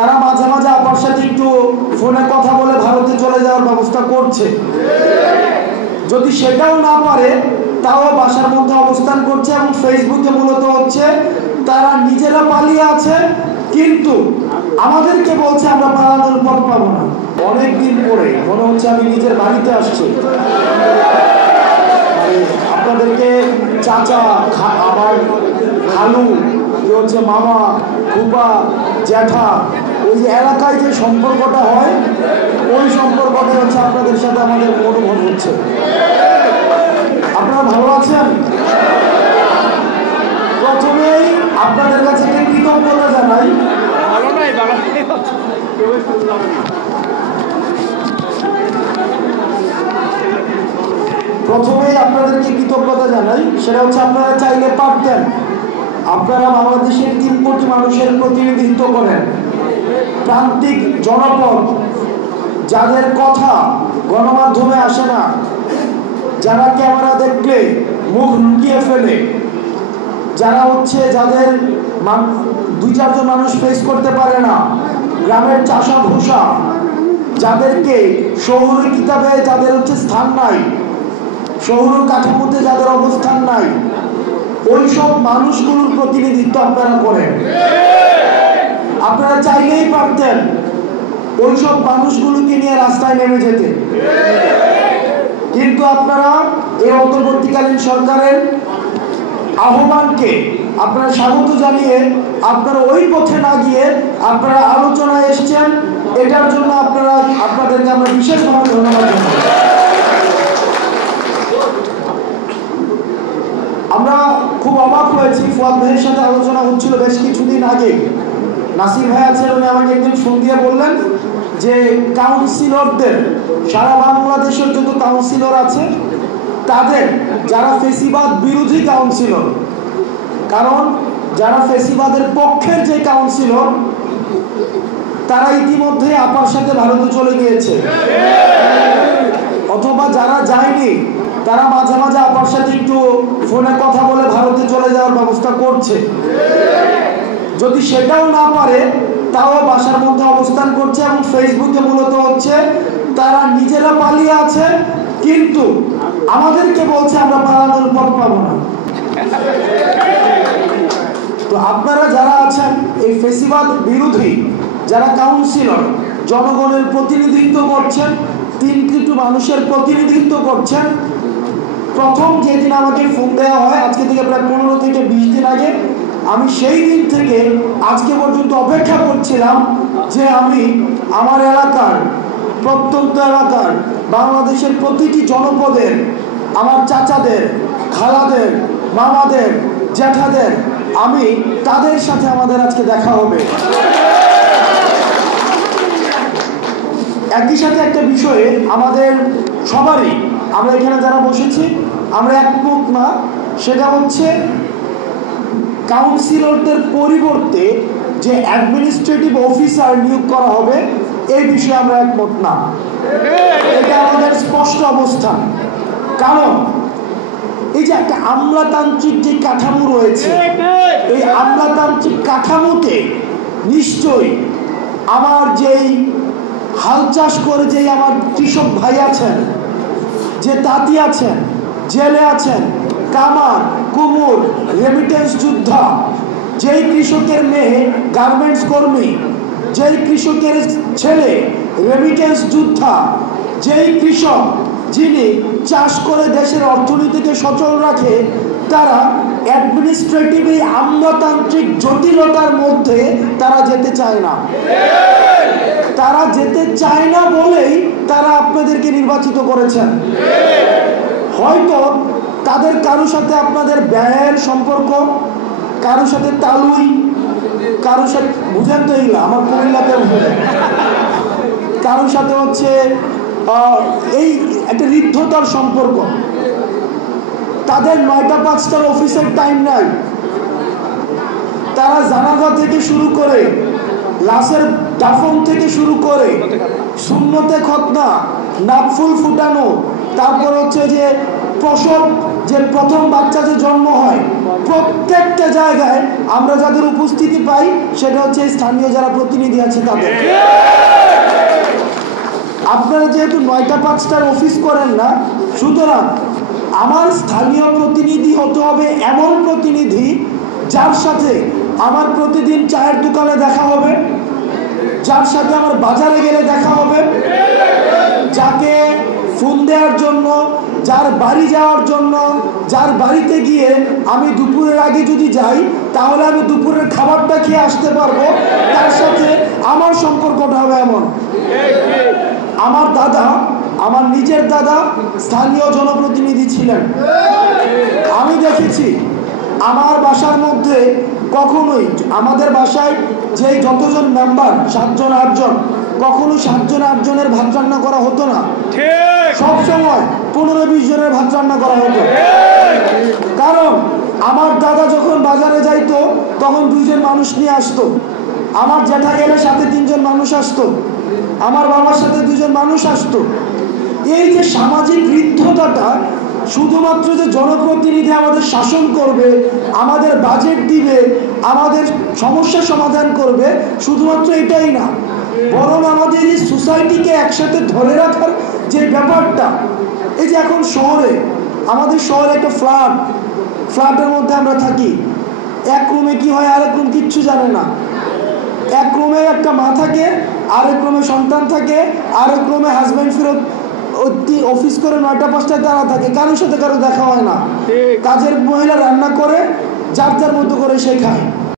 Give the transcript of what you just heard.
তারা মাঝে মাঝে আপনার সাথে একটু ফোনে কথা বলে ভারতে চলে যাওয়ার ব্যবস্থা করছে। যদি সেটাও না পারে তাও বাসার মধ্যে অবস্থান করছে এবং ফেসবুকে মূলত হচ্ছে তারা নিজেরা পালিয়ে আছে, কিন্তু আমাদেরকে বলছে আমরা পালানোর পথ পাবো না। অনেকদিন পরে মনে হচ্ছে আমি নিজের বাড়িতে আসছি। আপনাদেরকে চাচা, আমার খালু, কি হচ্ছে মামা, ফুপা, জ্যাঠা, ওই যে এলাকায় যে সম্পর্কটা হয় ওই সম্পর্কটা হচ্ছে আপনাদের সাথে আমাদের অনুভব হচ্ছে। আপনারা ভালো আছেন? প্রথমেই আপনাদের কাছে কৃতজ্ঞতা জানাই। প্রথমেই আপনাদেরকে কৃতজ্ঞতা জানাই, সেটা হচ্ছে আপনারা চাইলে পারতেন। আপনারা বাংলাদেশের 3 কোটি মানুষের প্রতিনিধিত্ব করেন, প্রান্তিক জনপদ, যাদের কথা গণমাধ্যমে আসে না, যারা ক্যামেরা দেখলে মুখ লুকিয়ে ফেলে, যারা হচ্ছে যাদের 2-4 জন মানুষ ফেস করতে পারে না, গ্রামের চাষা ভূষা, যাদেরকে শহুরে কিতাবে যাদের হচ্ছে স্থান নাই, শহুর কাঠামোতে যাদের অবস্থান নাই, ওই সব মানুষগুলোর প্রতিনিধিত্ব আপনারা করেন। আপনারা চাইলেই পারতেন ওই সব মানুষগুলোকে নিয়ে রাস্তায় নেমে যেতে, কিন্তু আপনারা এই অন্তর্বর্তীকালীন সরকারের আহ্বানকে আপনারা স্বাগত জানিয়ে আপনারা ওই পথে না গিয়ে আপনারা আলোচনায় এসেছেন। এটার জন্য আপনাদেরকে আমরা বিশেষভাবে ধন্যবাদ জানাই। আমরা খুব অবাক হয়েছি, ফুয়াদ ভাইয়ের সাথে আলোচনা হচ্ছিল বেশ কিছুদিন আগে। নাসির ভাই আছেন, উনি আমাকে একদিন ফোন দিয়ে বললেন যে কাউন্সিলরদের, সারা বাংলাদেশের যত কাউন্সিলর আছে তাদের যারা ফেসিবাদ বিরোধী কাউন্সিলর, কারণ যারা ফেসিবাদের পক্ষের যে কাউন্সিলর তারা ইতিমধ্যে আপার সাথে ভারতে চলে গিয়েছে, অথবা যারা যায়নি তারা মাঝে মাঝে আপার সাথে একটু ফোনে কথা বলে ভারতে চলে যাওয়ার ব্যবস্থা করছে। যদি সেটাও না পারে তাও বাসার মধ্যে অবস্থান করছে এবং ফেসবুকে মূলত হচ্ছে তারা নিজেরা পালিয়ে আছে, কিন্তু আমাদেরকে বলছে আমরা পালানোর পথ পাবো না। তো আপনারা যারা আছেন এই ফেসিবাদ বিরোধী যারা কাউন্সিলর, জনগণের প্রতিনিধিত্ব করছেন, 3 কোটি মানুষের প্রতিনিধিত্ব করছেন, প্রথম যেদিন আমাকে ফোন দেওয়া হয় আজকে থেকে প্রায় 15 থেকে 20 দিন আগে, আমি সেই দিন থেকে আজকে পর্যন্ত অপেক্ষা করছিলাম যে আমি আমার এলাকার, প্রত্যন্ত এলাকার, বাংলাদেশের প্রতিটি জনপদের আমার চাচাদের, খালাদের, মামাদের, জ্যাঠাদের, আমি তাদের সাথে আমাদের আজকে দেখা হবে। একই সাথে একটা বিষয়ে আমাদের সবারই, আমরা এখানে যারা বসেছি আমরা একমত না, সেটা হচ্ছে কাউন্সিলরদের পরিবর্তে যে অ্যাডমিনিস্ট্রেটিভ অফিসার নিয়োগ করা হবে এই বিষয়ে আমরা একমত না। এটা আমাদের স্পষ্ট অবস্থান। কারণ এই যে একটা আমলাতান্ত্রিক যে কাঠামো রয়েছে, এই আমলাতান্ত্রিক কাঠামোতে নিশ্চয়ই আমার যেই হাল চাষ করে যেই আমার কৃষক ভাই আছেন, যে তাঁতি আছেন, জেলে আছেন, কামার, কুমুর, রেমিটেন্স যোদ্ধা, যেই কৃষকের মেয়ে গার্মেন্টস কর্মী, যেই কৃষকের ছেলে রেমিটেন্স যোদ্ধা, যেই কৃষক যিনি চাষ করে দেশের অর্থনীতিকে সচল রাখে, তারা অ্যাডমিনিস্ট্রেটিভ এই আমলাতান্ত্রিক জটিলতার মধ্যে তারা যেতে চায় না। তারা যেতে চায় না বলেই তারা আপনাদেরকে নির্বাচিত করেছেন। হয়তো তাদের কারোর সাথে আপনাদের ব্যয়ের সম্পর্ক, কারোর সাথে তালুই, কারোর সাথে বুঝেন তো, এইগুলো আমার কুমিল্লাতে বুঝেন, কারোর সাথে হচ্ছে এই একটা ঋদ্ধতার সম্পর্ক। তাদের 9টা 5টার অফিসের টাইম নাই। তারা জানাজা থেকে শুরু করে, লাশের দাফন থেকে শুরু করে, সুন্নতে খতনা, নাকফুল ফুটানো, তারপর হচ্ছে যে প্রসব যে প্রথম বাচ্চা যে জন্ম হয় প্রত্যেকটা জায়গায় আমরা যাদের উপস্থিতি পাই সেটা হচ্ছে স্থানীয় যারা প্রতিনিধি আছে তাদের। আপনারা যেহেতু 9টা 5টার অফিস করেন না, সুতরাং আমার স্থানীয় প্রতিনিধি হতে হবে এমন প্রতিনিধি যার সাথে আমার প্রতিদিন চায়ের দোকানে দেখা হবে, যার সাথে আমার বাজারে গেলে দেখা হবে, যাকে ফোন দেওয়ার জন্য, যার বাড়ি যাওয়ার জন্য, যার বাড়িতে গিয়ে আমি দুপুরের আগে যদি যাই তাহলে আমি দুপুরের খাবারটা খেয়ে আসতে পারবো, তার সাথে আমার সম্পর্কটা হবে এমন। আমার দাদা, আমার নিজের দাদা স্থানীয় জনপ্রতিনিধি ছিলেন। আমি দেখেছি আমার বাসার মধ্যে কখনোই, আমাদের বাসায় যে যতজন মেম্বার 7 জন 8 জন, কখনো 7 জন 8 জনের ভাত রান্না করা হতো না, সব সময় 15-20 জনের ভাত রান্না করা হতো। কারণ আমার দাদা যখন বাজারে যাইতো তখন 2 জন মানুষ নিয়ে আসতো, আমার জ্যাঠা গেলে সাথে 3 জন মানুষ আসতো, আমার বাবার সাথে 2 জন মানুষ আসতো। এই যে সামাজিক ঋদ্ধতাটা, শুধুমাত্র যে জনপ্রতিনিধি আমাদের শাসন করবে, আমাদের বাজেট দিবে, আমাদের সমস্যা সমাধান করবে, শুধুমাত্র এটাই না, বরং আমাদের এই সোসাইটিকে একসাথে ধরে রাখার যে ব্যাপারটা, এই যে এখন শহরে, আমাদের শহরে একটা ফ্ল্যাটের মধ্যে আমরা থাকি, এক রুমে কি হয় আরেক রুম কিচ্ছু জানে না, এক রুমে একটা মা থাকে, আরেক রুমে সন্তান থাকে, আরেক রুমে হাজব্যান্ড ফেরত অফিস করে 9টা 5টায় তারা থাকে, কারোর সাথে কারো দেখা হয় না, কাজের মহিলা রান্না করে যার যার মতো করে সে খায়।